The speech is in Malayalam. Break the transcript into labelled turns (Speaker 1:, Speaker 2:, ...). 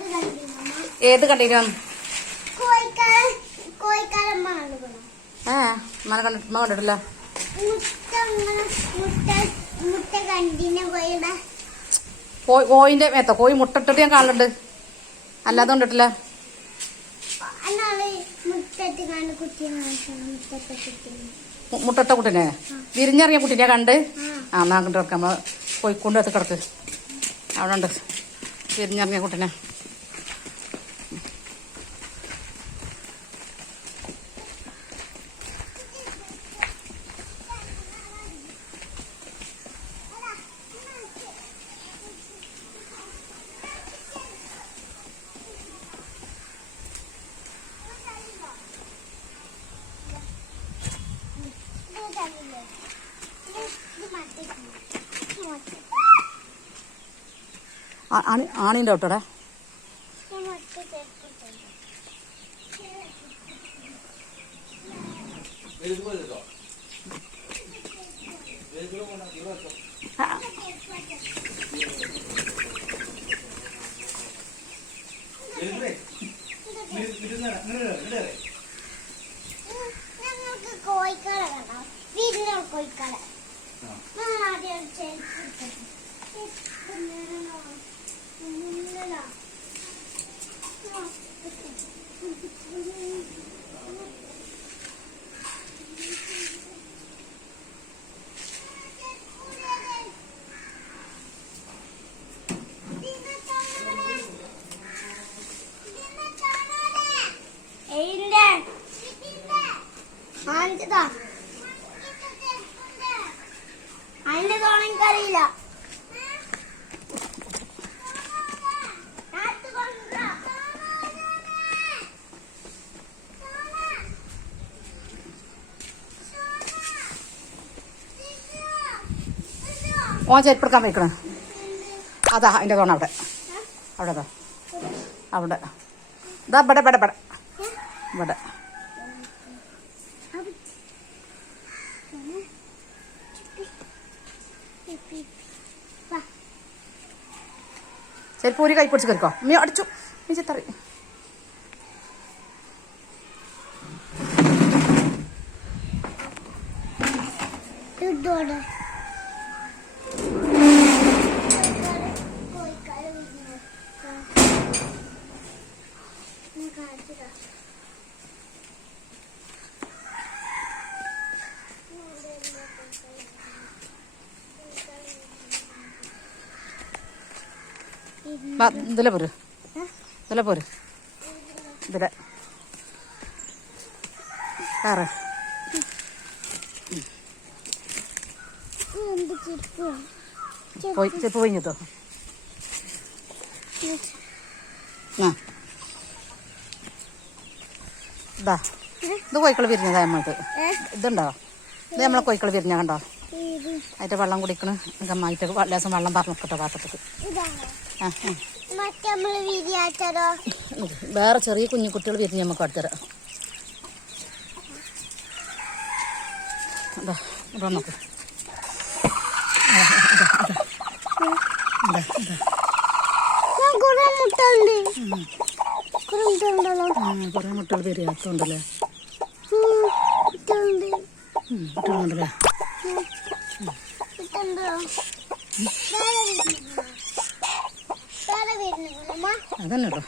Speaker 1: കണ്ടിരുന്നോ?
Speaker 2: ഏത് കണ്ടിരും ഏ മന കണ്ടിട്ട് കണ്ടിട്ടില്ല കോയിന്റെ മേത്ത? കോഴി മുട്ടിട്ടിട്ട് ഞാൻ കാണുന്നുണ്ട് അല്ലാതെ കണ്ടിട്ടില്ല.
Speaker 1: മുട്ടട്ട
Speaker 2: കുട്ടിനെ. മുട്ടിട്ട കുട്ടീനെ? വിരിഞ്ഞിറങ്ങിയ കുട്ടീനെ കണ്ട്?
Speaker 1: ആ.
Speaker 2: നാ എന്നാ കണ്ടു കിടക്കാം. നമ്മൾ കോഴിക്കൊണ്ട് എത്തി കിടക്ക്. അവിടെ ഉണ്ട്. വിരിഞ്ഞിറങ്ങിയ കുട്ടീനെ
Speaker 1: ഇത് കണ്ടില്ലേ? ഇത് ഇത് മറ്റേ ഇത് മറ്റേ
Speaker 2: ആ- ആണി
Speaker 1: ആണിന്റെ ഒട്ടടാ കോഴിക്കാട് കോഴിക്കട കണ്ടോ വീടിന്റെ കോഴിക്കട. ഞാൻ ആദ്യം ഒരു എനിക്കറിയില്ല.
Speaker 2: ഓൻ ചെരുപ്പെടുക്കാൻ വയ്ക്കണേ അതാ അതിന്റെ തോണ അവിടെ. അവിടെ അതാ. അവിടെ. ഇതാ ഇവിടെ ഇവിടെ ഇവിടെ. ഇവിടെ. ചെരുപ്പ് ഒരു കൈ പൊടിച്ച് കയറിക്കോ മീ അടിച്ചു. മീ ചിത്തറി.
Speaker 1: ഇതോടെ.
Speaker 2: ഇതിലെ പോര്. ഇതിലെ പോര്. ഇതിലെ.
Speaker 1: ചെരുപ്പ്
Speaker 2: പോയി ചെപ്പ് പോയി കിട്ടോ ആ. ഇതാ. ഇത് കോഴിക്കൾ വിരിഞ്ഞതാ നമ്മൾക്ക്. ഇതുണ്ടോ? ഇത് നമ്മളെ കോഴിക്കൾ വിരിഞ്ഞ കണ്ടോ? അതിന്റെ വെള്ളം കുടിക്കണ്. അമ്മായിട്ട് ലേസം വെള്ളം പറഞ്ഞു കിട്ടോ പാത്രത്തിൽ വേറെ ചെറിയ കുഞ്ഞു കുട്ടികൾ വിരിഞ്ഞ് നമുക്ക് അടുത്തരാം ഇവിടെ നോക്ക്.
Speaker 1: കുറെ കുറേ
Speaker 2: മുട്ടകൾ
Speaker 1: ഉണ്ട്
Speaker 2: കുട്ടികളുണ്ടല്ലേ
Speaker 1: മുട്ട ഉണ്ടോ വേറെ വരുന്നുണ്ടോ? വേറെ വരുന്നുണ്ടോ അമ്മ
Speaker 2: അതന്നെ കേട്ടോ